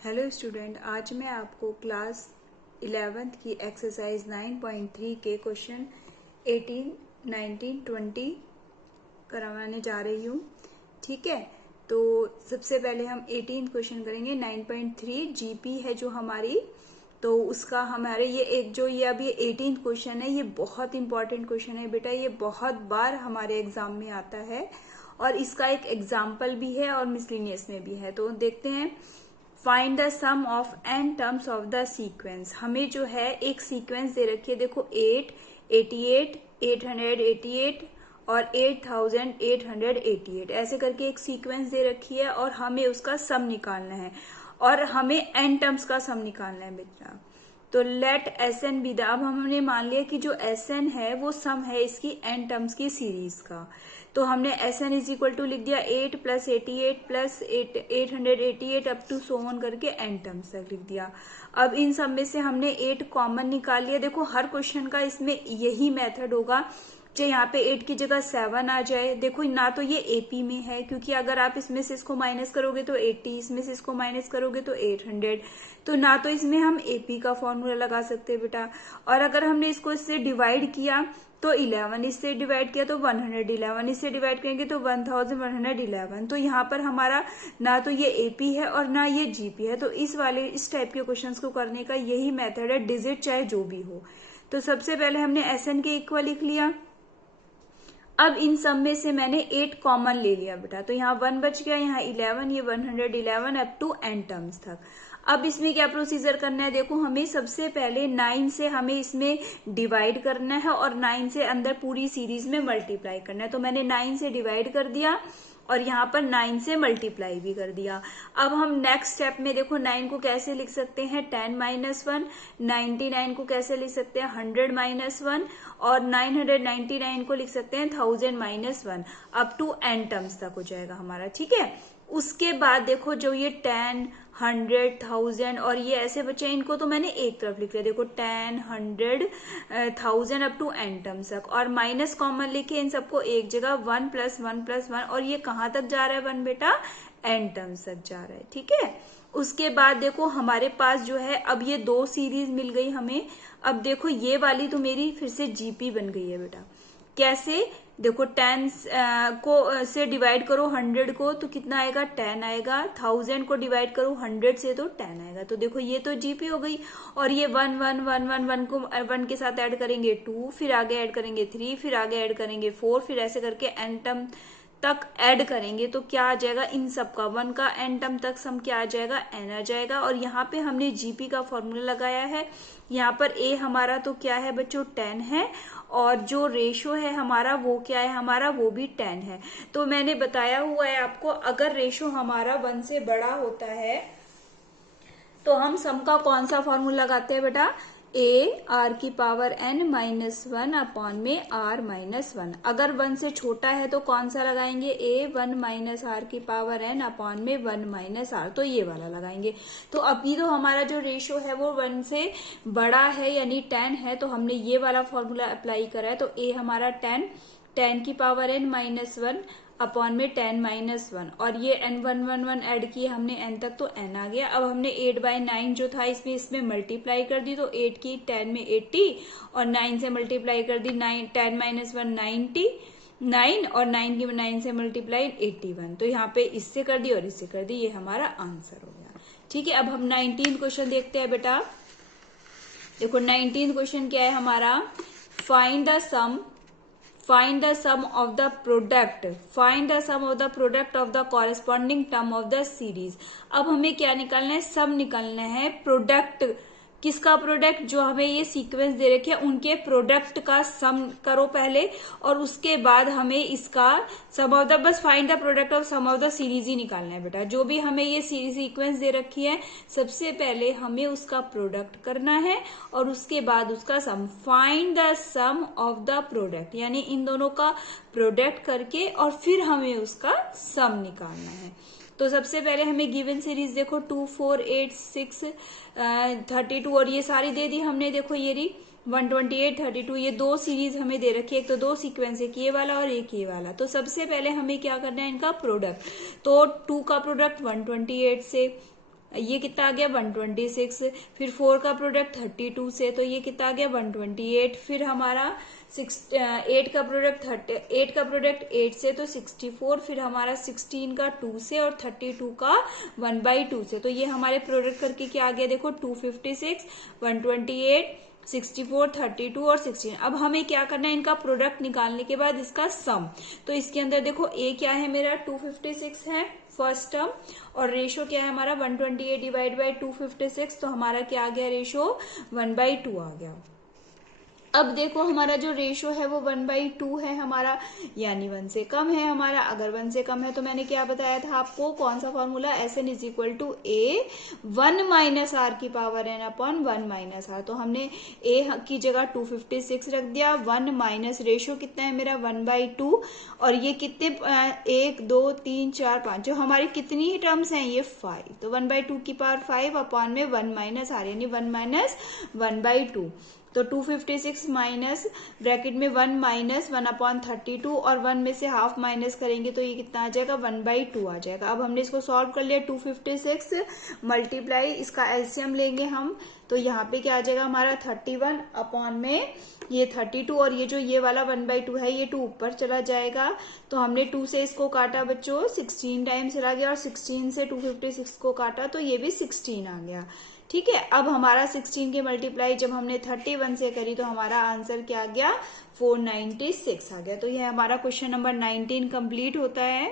Hello student, आज मैं आपको क्लास 11th की एक्सरसाइज 9.3 के क्वेश्चन 18, 19, 20 करवाने जा रही हूँ। ठीक है, तो सबसे पहले हम 18 क्वेश्चन करेंगे। 9.3 जीपी है जो हमारी, तो उसका हमारे ये अभी 18 क्वेश्चन है। ये बहुत इंपॉर्टेंट क्वेश्चन है बेटा, ये बहुत बार हमारे एग्जाम में आता है और इसका एक एग्जाम्पल भी है और मिसलिनियस में भी है। तो देखते हैं। Find the sum of n terms of the sequence. हमें जो है एक सीक्वेंस दे रखी है, देखो 8, 88, 888 और 8888 ऐसे करके एक सीक्वेंस दे रखी है और हमें उसका सम निकालना है और हमें n टर्म्स का सम निकालना है बेटा। तो let S N be the, अब हमने मान लिया कि जो एस एन है वो सम है इसकी एन टर्म्स की सीरीज का। तो हमने S N is equal to लिख दिया 8 plus 88 plus 888 up to so on करके एन टर्म्स तक लिख दिया। अब इन सब में से हमने 8 कॉमन निकाल लिया। देखो हर क्वेश्चन का इसमें यही मेथड होगा, चाहे यहाँ पे 8 की जगह 7 आ जाए। देखो ना तो ये एपी में है, क्योंकि अगर आप इसमें से इसको माइनस करोगे तो 80, इसमें से इसको माइनस करोगे तो 800। तो ना तो इसमें हम एपी का फॉर्मूला लगा सकते हैं बेटा, और अगर हमने इसको इससे डिवाइड किया तो 11, इससे डिवाइड किया तो 111, इससे डिवाइड करेंगे तो 1111। तो यहाँ पर हमारा ना तो ये एपी है और ना ये जीपी है। तो इस टाइप के क्वेश्चंस को करने का यही मेथड है, डिजिट चाहे जो भी हो। तो सबसे पहले हमने एस एन के इक्वल लिख लिया। अब इन सब में से मैंने 8 कॉमन ले लिया बेटा, तो यहाँ 1 बच गया, यहाँ 11, ये 111 अप टू n टर्म्स तक। अब इसमें क्या प्रोसीजर करना है, देखो हमें सबसे पहले 9 से हमें इसमें डिवाइड करना है और 9 से अंदर पूरी सीरीज में मल्टीप्लाई करना है। तो मैंने 9 से डिवाइड कर दिया और यहाँ पर 9 से मल्टीप्लाई भी कर दिया। अब हम नेक्स्ट स्टेप में देखो 9 को कैसे लिख सकते हैं, 10 माइनस 1, 99 को कैसे लिख सकते हैं, 100 माइनस 1, और 999 को लिख सकते हैं 1000 minus 1, up to n terms तक हो जाएगा हमारा। ठीक है, उसके बाद देखो जो ये 10, 100, 1000 और ये ऐसे बचे, इनको तो मैंने एक तरफ लिख लिया। देखो 10, 100, 1000 अप टू n टर्म्स तक, और माइनस कॉमन लिखे इन सबको एक जगह, 1 प्लस 1 प्लस 1, और ये कहाँ तक जा रहा है 1 बेटा, n टर्म्स तक जा रहा है। ठीक है, उसके बाद देखो हमारे पास जो है अब ये 2 सीरीज मिल गई हमें। अब देखो ये वाली तो मेरी फिर से जीपी बन गई है बेटा। कैसे, देखो 10 को से डिवाइड करो 100 को तो कितना आएगा, 10 आएगा। 1000 को डिवाइड करो 100 से तो 10 आएगा। तो देखो ये तो जीपी हो गई। और ये 1 1 1 1 1 को 1 के साथ ऐड करेंगे 2, फिर आगे ऐड करेंगे 3, फिर आगे ऐड करेंगे 4, फिर ऐसे करके एन टर्म तक ऐड करेंगे तो क्या आ जाएगा, इन सब का 1 का एन टर्म तक सम क्या आ जाएगा, एन आ जाएगा। और यहाँ पे हमने जीपी का फॉर्मूला लगाया है। यहाँ पर ए हमारा तो क्या है बच्चों, 10 है, और जो रेशो है हमारा वो क्या है, हमारा वो भी 10 है। तो मैंने बताया हुआ है आपको, अगर रेशो हमारा 1 से बड़ा होता है तो हम सम का कौन सा फॉर्मूला लगाते हैं बेटा, ए आर की पावर n माइनस 1 अपॉन में r माइनस 1। अगर 1 से छोटा है तो कौन सा लगाएंगे, a 1 माइनस आर की पावर n अपॉन में 1 माइनस r, तो ये वाला लगाएंगे। तो अभी तो हमारा जो रेशो है वो 1 से बड़ा है यानी 10 है, तो हमने ये वाला फॉर्मूला अप्लाई करा है। तो a हमारा 10 की पावर n माइनस 1 अपॉन में 10 माइनस 1, और ये n 1 1 1 ऐड किए हमने n तक, तो n आ गया। अब हमने 8/9 जो था इसमें मल्टीप्लाई कर दी, तो 8 की 10 में 80 और 9 से मल्टीप्लाई कर दी, 10 माइनस 1 99, और 9 की 9 से मल्टीप्लाई 81। तो यहाँ पे इससे कर दी और इससे कर दी, ये हमारा आंसर हो गया। ठीक है, अब हम 19 क्वेश्चन देखते हैं बेटा। देखो 19 क्वेश्चन क्या है हमारा, find the sum of the product, find the sum of the product of the corresponding term of the series। अब हमें क्या निकालना है, सम निकालना है। प्रोडक्ट किसका, प्रोडक्ट जो हमें ये सीक्वेंस दे रखे हैं उनके प्रोडक्ट का सम करो पहले, और उसके बाद हमें इसका सम ऑफ द, बस find the product of sum of the series ही निकालना है बेटा। जो भी हमें ये सीक्वेंस दे रखी है सबसे पहले हमें उसका प्रोडक्ट करना है और उसके बाद उसका sum. Find the sum of the product, यानी इन दोनों का प्रोडक्ट करके और फिर हमें उसका सम निकालना है। तो सबसे पहले हमें गिवन सीरीज देखो 2 4 8 6 32 और ये सारी दे दी हमने। देखो ये रही 128 32, ये 2 सीरीज हमें दे रखी है, एक तो 2 सीक्वेंस, एक ये वाला और एक ये वाला। तो सबसे पहले हमें क्या करना है, इनका प्रोडक्ट। तो 2 का प्रोडक्ट 128 से, ये कितना आ गया 126, फिर 4 का प्रोडक्ट 32 से, तो ये कितना आ गया 128, फिर हमारा 8 का प्रोडक्ट 8 से तो 64, फिर हमारा 16 का 2 से और 32 का 1/2 से, तो ये हमारे प्रोडक्ट करके क्या आ गया देखो 256, 128, 64, 32 और 16। अब हमें क्या करना है, इनका प्रोडक्ट निकालने के बाद इसका सम। तो इसके अंदर देखो ए क्या है मेरा 256 है फर्स्ट टर्म, और रेशो क्या है हमारा 128 डिवाइड बाई 256, तो हमारा क्या आ गया रेशो 1/2 आ गया। अब देखो हमारा जो रेशो है वो 1/2 है हमारा, यानी 1 से कम है हमारा। अगर 1 से कम है तो मैंने क्या बताया था आपको, कौन सा formula, Sn is equal to a 1 minus r की power n upon 1 minus r. तो हमने a की जगह 256 रख दिया, 1 माइनस रेशो कितना है मेरा 1/2, और ये कितने 1 2 3 4 5 जो हमारी कितनी टर्म्स हैं ये 5, तो 1/2 की पावर 5 अपॉन में 1 माइनस आर, यानी 1 माइनस 1/2। तो 256 माइनस ब्रैकेट में 1 माइनस 1 अपॉन 32, और 1 में से हाफ माइनस करेंगे तो ये कितना आ जाएगा 1/2 आ जाएगा। अब हमने इसको सॉल्व कर लिया, 256 मल्टीप्लाई इसका एलसीएम लेंगे हम, तो यहाँ पे क्या आ जाएगा हमारा 31 अपॉन में ये 32, और ये जो ये वाला 1/2 है ये 2 ऊपर चला जाएगा, तो हमने 2 से इसको काटा बच्चों 16 टाइम चला गया, और 16 से 256 को काटा तो ये भी 16 आ गया। ठीक है, अब हमारा 16 के मल्टीप्लाई जब हमने 31 से करी तो हमारा आंसर क्या आ गया 496 आ गया। तो ये हमारा क्वेश्चन नंबर 19 कंप्लीट होता है।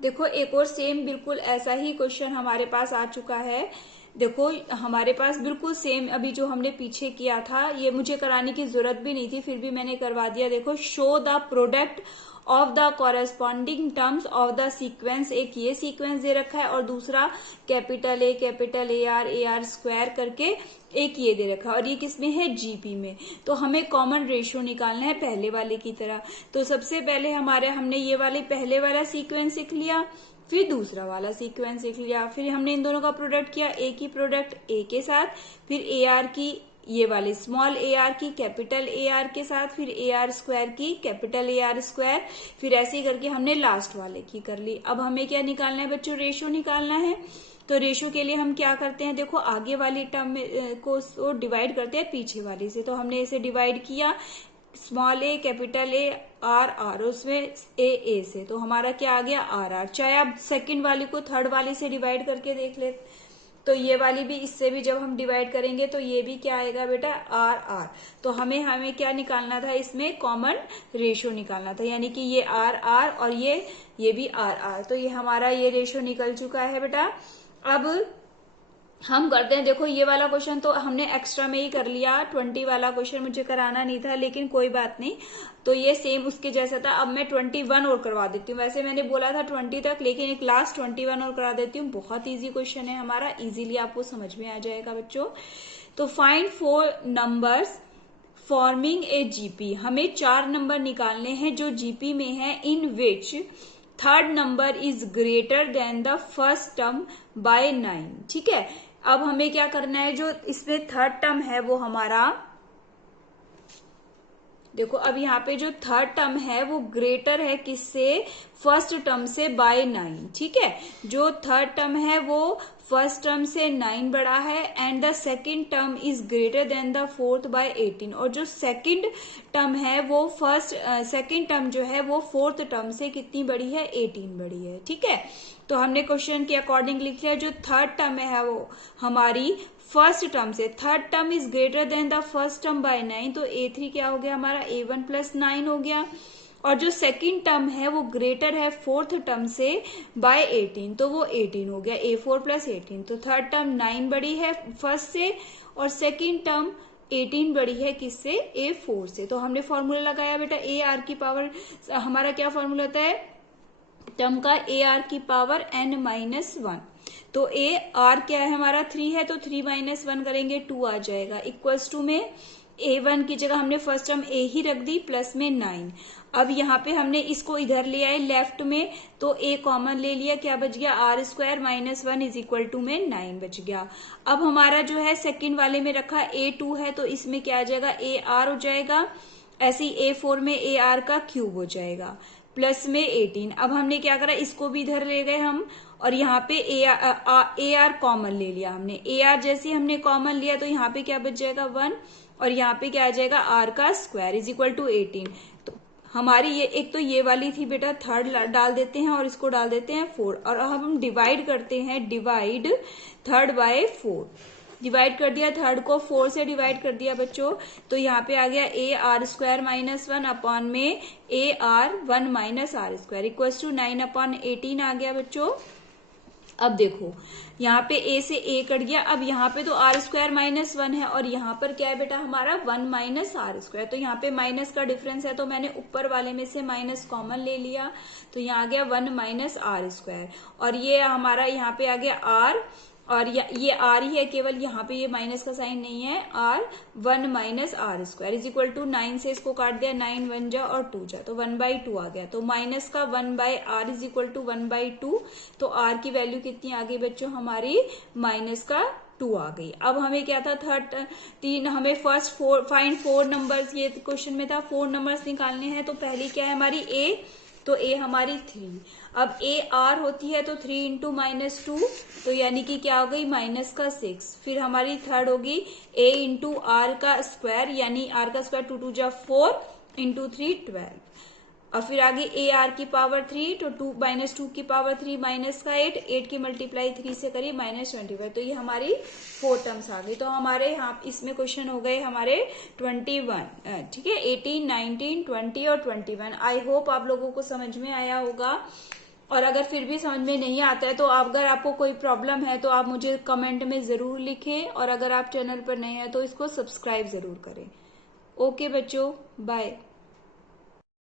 देखो एक और सेम बिल्कुल ऐसा ही क्वेश्चन हमारे पास आ चुका है। देखो हमारे पास बिल्कुल सेम अभी जो हमने पीछे किया था, ये मुझे कराने की जरूरत भी नहीं थी, फिर भी मैंने करवा दिया। देखो show the product of the corresponding terms of the sequence, एक ये सीक्वेंस दे रखा है और दूसरा कैपिटल ए आर स्क्वायर करके एक ये दे रखा है, और ये किसमें है जीपी में। तो हमें कॉमन रेशियो निकालना है पहले वाले की तरह। तो सबसे पहले हमने ये वाले पहले वाला सीक्वेंस सीख लिया, फिर दूसरा वाला सीक्वेंस सीख लिया, फिर हमने इन दोनों का प्रोडक्ट किया, ए की प्रोडक्ट ए के साथ, फिर ए आर की ये वाली स्मॉल ए आर की कैपिटल ए आर के साथ, फिर ए आर स्क्वायर की कैपिटल ए आर स्क्वायर, फिर ऐसे ही करके हमने लास्ट वाले की कर ली। अब हमें क्या निकालना है बच्चों, रेशियो निकालना है। तो रेशियो के लिए हम क्या करते हैं, देखो आगे वाली टर्म को डिवाइड करते हैं पीछे वाली से। तो हमने इसे डिवाइड किया small A capital A R उसमें ए से, तो हमारा क्या आ गया आर। चाहे आप सेकंड वाली को थर्ड वाली से डिवाइड करके देख ले, तो ये वाली भी इससे भी जब हम डिवाइड करेंगे तो ये भी क्या आएगा बेटा आर। तो हमें क्या निकालना था, इसमें कॉमन रेशियो निकालना था, यानी कि ये आर और ये भी आर। तो ये हमारा ये रेशियो निकल चुका है बेटा। अब हम करते हैं, देखो ये वाला क्वेश्चन तो हमने एक्स्ट्रा में ही कर लिया, 20 वाला क्वेश्चन मुझे कराना नहीं था, लेकिन कोई बात नहीं। तो ये सेम उसके जैसा था। अब मैं 21 और करवा देती हूँ, वैसे मैंने बोला था 20 तक, लेकिन एक लास्ट 21 और करा देती हूँ। बहुत इजी क्वेश्चन है हमारा, इजीली आपको समझ में आ जाएगा बच्चों। तो find 4 numbers forming a GP, हमें 4 नंबर निकालने हैं जो जीपी में है, in which third number is greater than the first term by 9। ठीक है, अब हमें क्या करना है, जो इसमें थर्ड टर्म है वो हमारा, देखो अब यहाँ पे जो थर्ड टर्म है वो ग्रेटर है किससे, फर्स्ट टर्म से बाय 9। ठीक है, जो थर्ड टर्म है वो फर्स्ट टर्म से 9 बड़ा है, and the second term is greater than the fourth by 18। और जो सेकेंड टर्म है वो सेकेंड टर्म जो है वो फोर्थ टर्म से कितनी बड़ी है, 18 बड़ी है। ठीक है, तो हमने क्वेश्चन के अकॉर्डिंग लिख लिया, जो थर्ड टर्म है वो हमारी फर्स्ट टर्म से, third term is greater than the first term by 9, तो A3 क्या हो गया हमारा A1 प्लस 9 हो गया। और जो सेकंड टर्म है वो ग्रेटर है फोर्थ टर्म से बाय 18, तो वो 18 हो गया A4 प्लस 18। तो थर्ड टर्म 9 बड़ी है फर्स्ट से, और सेकंड टर्म 18 बड़ी है किससे, A4 से। तो हमने फॉर्मूला लगाया बेटा AR की पावर, हमारा क्या फॉर्मूला होता है टर्म का, AR की पावर n-1। तो AR क्या है हमारा 3 है, तो 3 - 1 करेंगे 2 आ जाएगा, इक्वल्स टू में A1 की जगह हमने फर्स्ट टर्म A ही रख दी प्लस में 9। अब यहाँ पे हमने इसको इधर ले आए लेफ्ट में, तो A कॉमन ले लिया, क्या बच गया R square minus 1 is equal to में 9 बच गया। अब हमारा जो है सेकंड वाले में रखा A2 है, तो इसमें क्या आ जाएगा AR हो जाएगा, ऐसे ही A4 में AR का क्यूब हो जाएगा प्लस में 18। अब हमने क्या करा, इसको भी इधर ले गए हम, और यहाँ पे ए आर कॉमन ले लिया हमने। ए आर जैसे हमने कॉमन लिया तो यहाँ पे क्या बच जाएगा 1, और यहाँ पे क्या आ जाएगा आर का स्क्वायर इज इक्वल टू 18। तो हमारी ये एक तो ये वाली थी बेटा, थर्ड डाल देते हैं और इसको डाल देते हैं 4, और अब हम डिवाइड करते हैं, डिवाइड थर्ड बाय 4। डिवाइड कर दिया, थर्ड को 4 से डिवाइड कर दिया बच्चों, तो यहाँ पे आ गया a r square minus 1 upon में a r 1 minus are square equal to 9 upon 18 आ गया बच्चों। अब देखो यहाँ पे a से a कट गया, अब यहाँ पे तो आर स्क्वायर माइनस 1 है और यहाँ पर क्या है बेटा हमारा 1 माइनस आर स्क्वायर, तो यहाँ पे माइनस का डिफरेंस है तो मैंने ऊपर वाले में से माइनस कॉमन ले लिया, तो यहाँ आ गया 1 माइनस आर स्क्वायर, और ये हमारा यहाँ पे आ गया आर, और ये आर ही है केवल, यहाँ पे ये माइनस का साइन नहीं है, R 1 minus are square is equal to 9 से इसको काट दिया, 9 1 जा और 2 जा, तो 1/2 आ गया, तो माइनस का 1/r इज इक्वल टू 1/2, तो आर की वैल्यू कितनी आ गई बच्चों हमारी माइनस का 2 आ गई। अब हमें क्या था हमें फर्स्ट फाइंड 4 नंबर्स, ये क्वेश्चन में था 4 नंबर्स निकालने हैं, तो पहली क्या है हमारी a, तो a हमारी 3, अब a r होती है तो 3 इंटू माइनस 2, तो यानी कि क्या हो गई माइनस का 6, फिर हमारी थर्ड होगी a इंटू आर का स्क्वायर, यानी r का स्क्वायर 2 2 जा 4 इंटू 3 12, और फिर आगे ए आर की पावर 3, तो 2 माइनस 2 की पावर 3 माइनस का 8, 8 की मल्टीप्लाई 3 से करिए माइनस 25, तो ये हमारी 4 टर्म्स आ गई। तो हमारे यहाँ इसमें क्वेश्चन हो गए हमारे 21, ठीक है, 18 19 20 और 21। आई होप आप लोगों को समझ में आया होगा, और अगर फिर भी समझ में नहीं आता है तो अगर आपको कोई प्रॉब्लम है तो आप मुझे कमेंट में जरूर लिखें, और अगर आप चैनल पर नए हैं तो इसको सब्सक्राइब जरूर करें। ओके बच्चों, बाय।